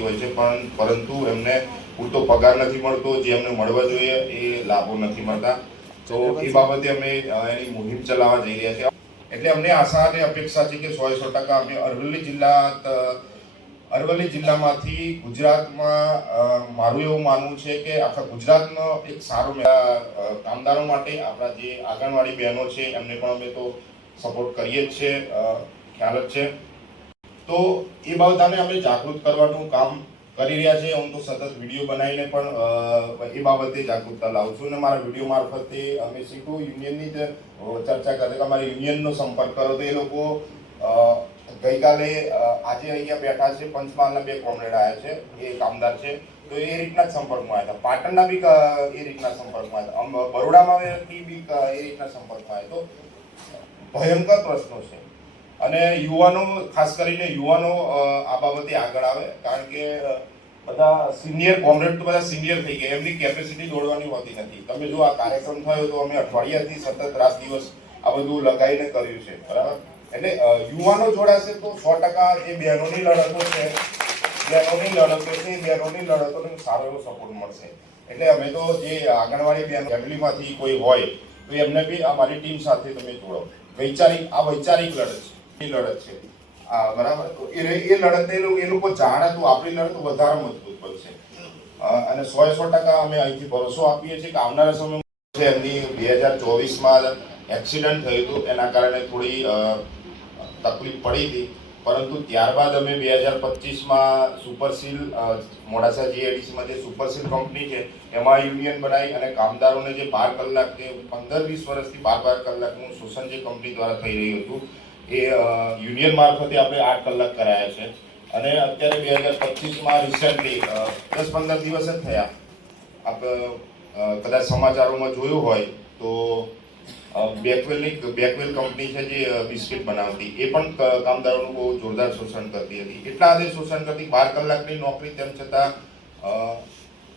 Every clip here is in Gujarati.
હોય છે પરંતુ એમને પૂરતો પગાર નથી મળતો, જે એમને મળવા જોઈએ એ લાભો નથી મળતા. તો એ બાબતે અમે એની મુહિમ ચલાવવા જઈ રહ્યા છીએ. એટલે અમને આશા અને અપેક્ષા છે કે 100% અમે અરવલ્લી જિલ્લામાંથી ગુજરાતમાં મારું એવું માનવું છે કે આખા ગુજરાતનો એક સારો કામદારો માટે આપણા જે આંગણવાડી બહેનો છે એમને પણ અમે તો સપોર્ટ કરીએ જ છે, ખ્યાલ જ છે. તો એ બાબતને અમે જાગૃત કરવાનું કામ કરી રહ્યા છીએ. હું તો સતત વિડીયો બનાવીને પણ એ બાબતે જાગૃતતા લાવું છું અને મારા વિડીયો મારફતે અમે સીટો યુનિયનની જ ચર્ચા કરે કે અમારી યુનિયનનો સંપર્ક કરો. તો એ લોકો ગઈકાલે આજે અહીંયા બેઠા છે, પંચમહાલના 2 કોમરેડ આવ્યા છે, એ કામદાર છે, તો એ રીતના જ સંપર્કમાં આવ્યા હતા. પાટણના બી એ રીતના સંપર્કમાં આવ્યા, બરોડામાંથી બી એ રીતના સંપર્કમાં આવ્યા. તો ભયંકર પ્રશ્નો છે અને યુવાનો, ખાસ કરીને યુવાનો આ બાબતે આગળ આવે, કારણ કે બધા સિનિયર કોમરેડ તો બધા સિનિયર થઈ ગયા, એમની કેપેસિટી દોડવાની હોતી નથી. તમે જો આ કાર્યક્રમ થયો તો અમે અઠવાડિયાથી સતત રાત દિવસ આ બધું લગાવીને કર્યું છે, બરાબર. એટલે યુવાનો જોડાશે તો 100% જે બહેનોની લડતો છે, બહેનોની લડતોને સારો એવો સપોર્ટ મળશે. એટલે અમે તો જે આંગણવાડી બહેન ફેમિલીમાંથી કોઈ હોય તો એમને બી અમારી ટીમ સાથે તમે જોડો. વૈચારિક લડત છે, બરાબર. તો એ લડત એ લોકો જાણે તો આપણી લડત વધારે મજબૂત બનશે અને 100% અમે અહીંથી ભરોસો આપીએ છીએ કે આવનારા સમયમાં છે. એમની 2024માં એક્સિડન્ટ થયું હતું, એના કારણે થોડી તકલીફ પડી હતી, પરંતુ ત્યારબાદ અમે 2025માં સુપરસીલ મોડાસા જીઆઈડીસીમાં જે સુપરસીલ કંપની છે એમાં યુનિયન બનાવી અને કામદારોને જે 12 કલાક કે 15-20 વર્ષથી 12 કલાકનું શોષણ જે કંપની દ્વારા થઈ રહ્યું હતું એ યુનિયન મારફતે આપણે 8 કલાક કરાયા છે. અને અત્યારે 2025માં રિસેન્ટલી 10-15 દિવસ જ થયા, આપણે કદાચ સમાચારોમાં જોયું હોય તો બેકવેલ કંપની છે જે બિસ્કિટ બનાવતી, એ પણ કામદારોનું બહુ જોરદાર શોષણ કરતી હતી. એટલા આદે શોષણ કરતી, 12 કલાકની નોકરી, તેમ છતાં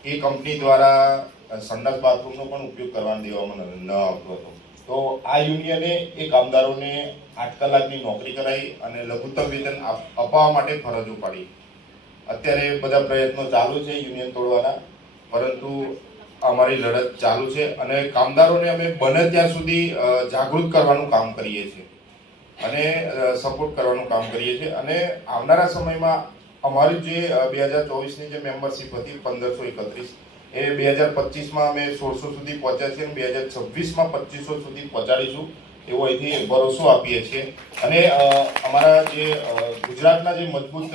એ કંપની દ્વારા સંડાસ બાથરૂમનો પણ ઉપયોગ કરવા દેવામાં ન આવતો હતો. તો આ યુનિયને એ કામદારોને 8 કલાકની નોકરી કરાવી અને લઘુત્તમ વેતન અપાવવા માટે ફરજો પાડી. અત્યારે બધા પ્રયત્નો ચાલુ છે યુનિયન તોડવાના, પરંતુ અમારી લડત ચાલુ છે અને કામદારોને અમે બને ત્યાં સુધી જાગૃત કરવાનું કામ કરીએ છીએ અને સપોર્ટ કરવાનું કામ કરીએ છીએ. અને આવનારા સમયમાં અમારી જે 2024ની જે મેમ્બરશિપ હતી 1531, એ 2025માં અમે 1600 સુધી પહોંચ્યા છીએ અને 2026માં 2500 સુધી પહોંચાડીશું એવો અહીંથી ભરોસો આપીએ છીએ. અને અમારા જે ગુજરાતના જે મજબૂત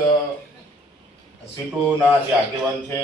સીટોના જે આગેવાન છે